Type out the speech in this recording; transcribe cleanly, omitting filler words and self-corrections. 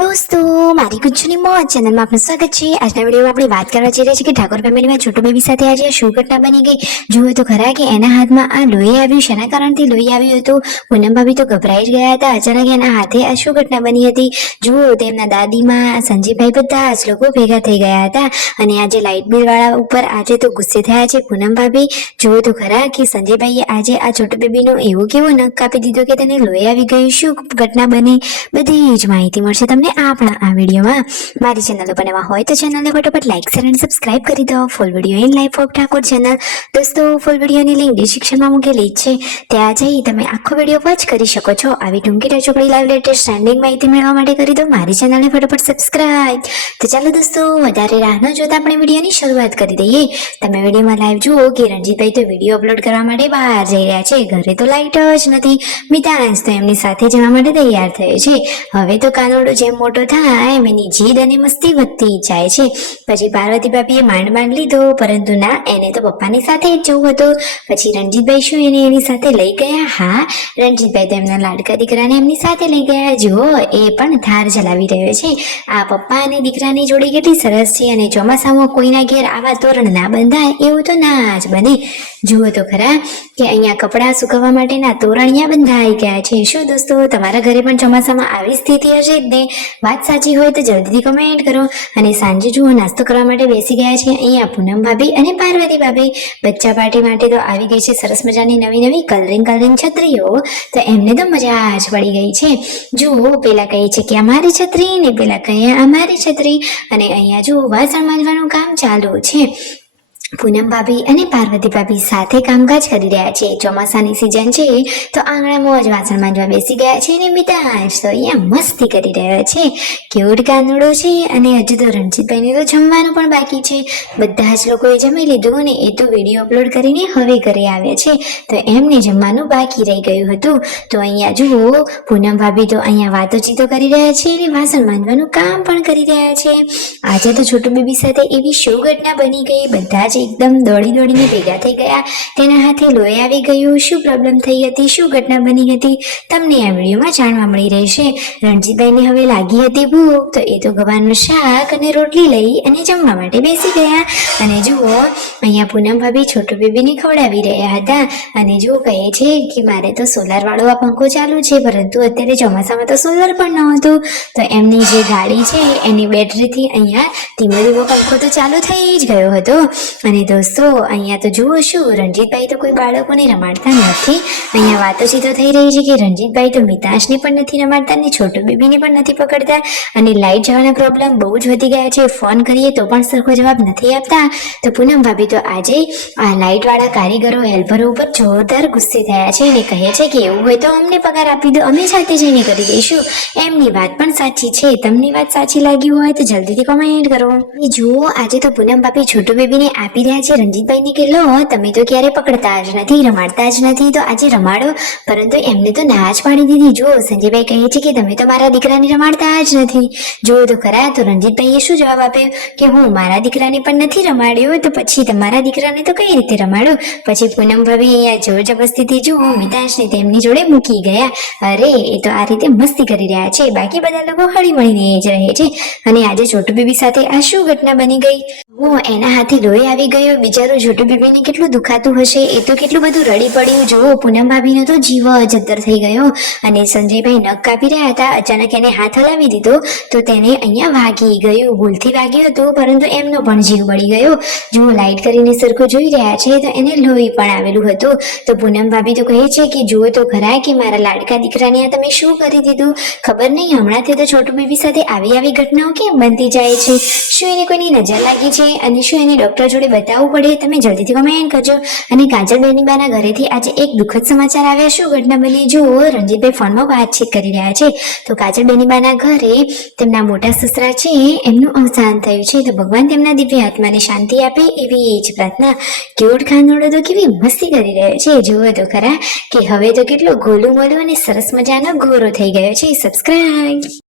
दोस्तों मारी गुज्जूनी मौज चैनल में आपનું સ્વાગત છે। આજના વિડીયોમાં આપણે વાત કરવા જઈ રહ્યા છીએ કે ઠાકોર ફેમિલીમાં છોટુ બેબી સાથે આજે શું ઘટના બની ગઈ। જુઓ તો ખરા કે એના હાથમાં આ લોહી આવ્યું, શેના કારણથી લોહી આવ્યું હતું। પૂનમ ભાભી તો ગભરાઈ જ ગયા હતા। અચાનક એના હાથે આ શું ઘટના બની હતી। જુઓ તેમના દાદીમાં, સંજીવભાઈ બધા જ લોકો ભેગા થઈ ગયા હતા અને આજે લાઇટ બિલ વાળા ઉપર આજે તો ગુસ્સે થયા છે પૂનમ ભાભી। જુઓ તો ખરા કે સંજયભાઈએ આજે આ છોટુ બેબીનો એવો કેવો નખ કાપી દીધો કે તેને લોહી આવી ગયું। શું ઘટના બની બધી જ માહિતી મળશે તમને આપણા આ વિડીયોમાં। મારી ચેનલ પર નવા હોય તો ચેનલને ફટાફટ લાઈક શેર અને સબસ્ક્રાઇબ કરી દો। Full video in life of Thakor channel દોસ્તો ફૂલ વિડીયોની લિંક ડિસ્ક્રિપ્શનમાં મૂકેલી છે, ત્યાં જઈ તમે આખો વિડીયો વોચ કરી શકો છો। આવી ટૂંકી ટચોકડી લાઈવ લેટેસ્ટ ટ્રેન્ડિંગ માહિતી મેળવવા માટે કરી દો મારી ચેનલને ફટાફટ સબસ્ક્રાઇબ। તો ચાલો દોસ્તો વધારે રાહ ન જોતા આપણે વિડીયોની શરૂઆત કરી દઈએ। તમે વિડીયોમાં લાઈવ જુઓ કે રણજીતભાઈ તો વિડીયો અપલોડ કરવા માટે બહાર જઈ રહ્યા છે। ઘરે તો લાઈટ જ નથી, મિતાંશ તો એમની સાથે જવા માટે તૈયાર થયો છે। હવે તો કાનોડો જેમ મોટો થાય એમ એની જીદ અને મસ્તી વધતી જાય છે। પછી પાર્વતી ભાભીએ માંડ લીધો, પરંતુ ના, એને તો પપ્પાની સાથે જ જવું હતું। પછી રણજીતભાઈ શું એને એની સાથે લઈ ગયા? હા, રણજીતભાઈ તો એમના લાડકા દીકરાને એમની સાથે લઈ ગયા। જુઓ એ પણ થાર ચલાવી રહ્યો છે। આ પપ્પા અને દીકરાની જોડી કેટલી સરસ છે અને ચોમાસામાં કોઈના ઘેર આવા તોરણ ના બંધાય એવું તો ના જ બને। જુઓ તો ખરા કે અહીંયા કપડાં સુકવવા માટેના તોરણિયા બંધાઈ ગયા છે। શું દોસ્તો તમારા ઘરે પણ ચોમાસામાં આવી સ્થિતિ હશે જ ને? વાત સાચી હોય તો જલ્દીથી કમેન્ટ કરો। અને સાંજે જુઓ નાસ્તો કરવા માટે બેસી ગયા છે અહીંયા પૂનમ ભાભી અને પાર્વતી ભાભી। બચ્ચા પાર્ટી માટે તો આવી ગઈ છે સરસ મજાની નવી કલરિંગ છત્રીઓ, તો એમને તો મજા જ પડી ગઈ છે। જુઓ પેલા કહે છે કે અમારી છત્રી ને પેલા કહે અમારી છત્રી, અને અહીંયા જુઓ વાસણ માંજવાનું કામ ચાલુ છે। પૂનમ ભાભી અને પાર્વતી ભાભી સાથે કામકાજ કરી રહ્યા છે। ચોમાસાની સિઝન છે તો આંગણામાં જ વાસણ માંજવા બેસી ગયા છે અને મિતાંશ તો અહીંયા મસ્તી કરી રહ્યો છે। ક્યુટ કાનુડો છે અને હજુ તો રણજીતભાઈને તો જમવાનું પણ બાકી છે। બધા જ લોકોએ જમી લીધું અને એ તો વિડીયો અપલોડ કરીને હવે ઘરે આવ્યા છે, તો એમને જમવાનું બાકી રહી ગયું હતું। તો અહીંયા જુઓ પૂનમ ભાભી તો અહીંયા વાતોચીતો કરી રહ્યા છે અને વાસણ માંજવાનું કામ પણ કરી રહ્યા છે। આજે તો છોટુ બેબી સાથે એવી શું ઘટના બની ગઈ, બધા જ એકદમ દોડીને ભેગા થઈ ગયા। તેના હાથે લોહી આવી ગયું, શું પ્રોબ્લેમ થઈ હતી, શું ઘટના બની હતી, તમને આ વિડીયોમાં જાણવા મળી રહેશે। રણજીતભાઈને હવે લાગી હતી ભૂખ, તો એ તો ગવાનું શાક અને રોટલી લઈ અને જમવા માટે બેસી ગયા। અને જુઓ અહીંયા પૂનમ ભાભી છોટુ બેબીને ખવડાવી રહ્યા હતા અને જો કહે છે કે મારે તો સોલાર વાળો આ પંખો ચાલુ છે, પરંતુ અત્યારે ચોમાસામાં તો સોલાર પણ ન હતું, તો એમની જે ગાડી છે એની બેટરીથી અહીંયા ધીમો પંખો તો ચાલુ થઈ જ ગયો હતો। અને દોસ્તો અહીંયા તો જુઓ શું રણજીતભાઈ તો કોઈ બાળકોને રમાડતા નથી। અહીંયા વાતોચીતો થઈ રહી છે કે રણજીતભાઈ તો મિતાંશને પણ નથી રમાડતા ને છોટુ બેબીને પણ નથી પકડતા, અને લાઈટ જવાના પ્રોબ્લેમ બહુ જ વધી ગયા છે। ફોન કરીએ તો પણ સરખો જવાબ નથી આપતા। તો પૂનમ ભાભી તો આજે આ લાઈટ વાળા કારીગરો હેલ્પરો ઉપર જોરદાર ગુસ્સે થયા છે અને કહે છે કે એવું હોય તો અમને પગાર આપી દો, અમે સાથે જઈને કરી દઈશું। એમની વાત પણ સાચી છે, તમને વાત સાચી લાગી હોય તો જલ્દીથી કમેન્ટ કરો। જુઓ આજે તો પૂનમ ભાભી છોટુ બેબીને આપી રહ્યા છે રણજીતભાઈને કે લો તમે તો ક્યારે પકડતા જ નથી, રમાડતા જ નથી, તો આજે રમાડો, પરંતુ એમને તો ના જ પાડી દીધી। જુઓ સંજયભાઈ કહે છે કે તમે તો મારા દીકરાને રમાડતા જ નથી। જુઓ તો ખરા તો રણજીતભાઈએ શું જવાબ આપ્યો કે હું મારા દીકરાને પણ નથી રમાડ્યો, તો પછી તમારા દીકરાને તો કઈ રીતે રમાડો। પછી પૂનમ ભાભી અહીંયા જોર જબરદસ્તીથી જુઓ મિતાંશને તેમની જોડે મૂકી ગયા। અરે એ તો આ રીતે મસ્તી કરી રહ્યા છે, બાકી બધા લોકો હળી મળીને જ રહે છે। અને આજે છોટુ બેબી સાથે આ શું ઘટના બની ગઈ? એના હાથે લોહી આવી ગયો, બિચારું છોટુ બેબીને કેટલું દુખાતું હશે, એ તો કેટલું બધું રડી પડ્યું। જુઓ પૂનમ ભાભીનો તો જીવ જદ્દર થઈ ગયો અને સંજયભાઈ નખ કાપી રહ્યા હતા, અચાનક એને હાથ હલાવી દીધો તો તેને અહીંયા વાગી ગયું, ભૂલથી વાગ્યું હતું, પરંતુ એમનો પણ જીવ બળી ગયો। જુઓ લાઈટ કરીને સરખું જોઈ રહ્યા છે તો એને લોહી પણ આવેલું હતું। તો પૂનમ ભાભી તો કહે છે કે જુઓ તો ખરા કે મારા લાડકા દીકરાને આ તમે શું કરી દીધું, ખબર નહીં હમણાંથી તો છોટુ બેબી સાથે આવી ઘટનાઓ કેમ બનતી જાય છે, શું એને કોઈની નજર લાગી છે અને શું એને ડોક્ટર જોડે બતાવવું પડે, તમે જલ્દીથી કમેન્ટ કરજો। અને કાજલ બેનીબાના ઘરેથી આજે એક દુઃખદ સમાચાર આવ્યા, શું ઘટના બની? જુઓ રણજીતભાઈ ફોનમાં વાતચીત કરી રહ્યા છે, તો કાજલ બેનીબાના ઘરે તેમના મોટા સસરા છે એમનું અવસાન થયું છે, તો ભગવાન તેમના દિવ્ય આત્માને શાંતિ આપે એવી જ પ્રાર્થના। ક્યુટ ખાનોડો તો કેવી મસ્તી કરી રહ્યો છે। જુઓ તો ખરા કે હવે તો કેટલો ગોલું મોલું અને સરસ મજાનો ગોરો થઈ ગયો છે। સબસ્ક્રાઇબ।